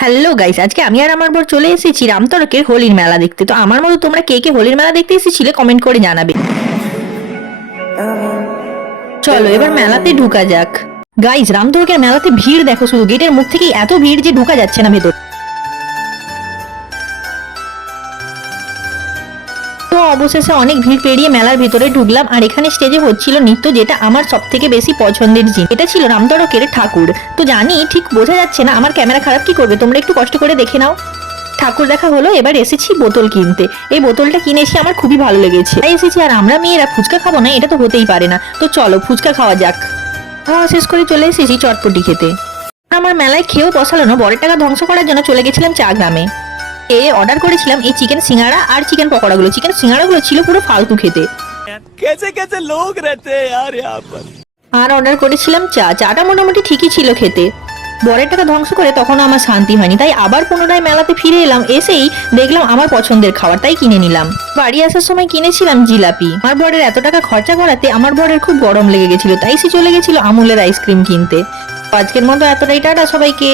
Hello guys, আজকে আমি আর আমার বর চলে এসেছি রামতরকের হোলির মেলা দেখতে। তো আমার মতো তোমরা কে কে হোলির মেলা দেখতে এসেছিলে কমেন্ট করে জানাবে। চলো এবার মেলাতে ঢুকা যাক। গাইস, রামতরকের মেলাতে ভিড় দেখো, শুধু গেটের মুখ থেকেই এত ভিড় যে ঢুকা যাচ্ছে না ভেতর। তো অবশেষে অনেক ভিড় পেরিয়ে মেলার ভেতরে ঢুকলাম, আর এখানে স্টেজে হচ্ছিল নৃত্য, যেটা আমার সব থেকে বেশি পছন্দের জিনিস। এটা ছিল রামতরকের ঠাকুর। তো জানি ঠিক বোঝা যাচ্ছে না, আমার ক্যামেরা খারাপ কি করবে, তোমরা একটু কষ্ট করে দেখে নাও। ঠাকুর দেখা হলো, এবার এসেছি বোতল কিনতে। এই বোতলটা কিনেছি, আমার খুবই ভালো লেগেছে, তাই এসেছি। আর আমরা মেয়েরা ফুচকা খাবো না, এটা তো হতেই পারে না। তো চলো ফুচকা খাওয়া যাক। খাওয়া শেষ করে চলে এসেছি চটপটি খেতে। আমার মেলায় খেয়েও বসালো না, বরের টাকা ধ্বংস করার জন্য চলে গেছিলাম চা গ্রামে। অর্ডার করেছিলাম এই চিকেন সিঙ্গাড়া আর চিকেন পকোড়াগুলো। চিকেন সিঙ্গাড়াগুলো ছিল পুরো ফালতু খেতে। कैसे कैसे लोग रहते हैं यार यहाँ पर। আর অর্ডার করেছিলাম চাটা মোটামুটি ঠিকই ছিল খেতে। বরের টাকা ধ্বংস করে তখনও আমার শান্তি হয়নি, তাই আবার পুনরায় মেলাতে ফিরে এলাম। এসেই দেখলাম আমার পছন্দের খাবার, তাই কিনে নিলাম। বাড়ি আসার সময় কিনেছিলাম জিলাপি। আমার বরের এত টাকা খরচা করাতে আমার বরের খুব গরম লেগে গেছিল, তাই সে চলে গেছিল আমুলের আইসক্রিম কিনতে। আজকের মতো এতটাই, টাটা সবাইকে।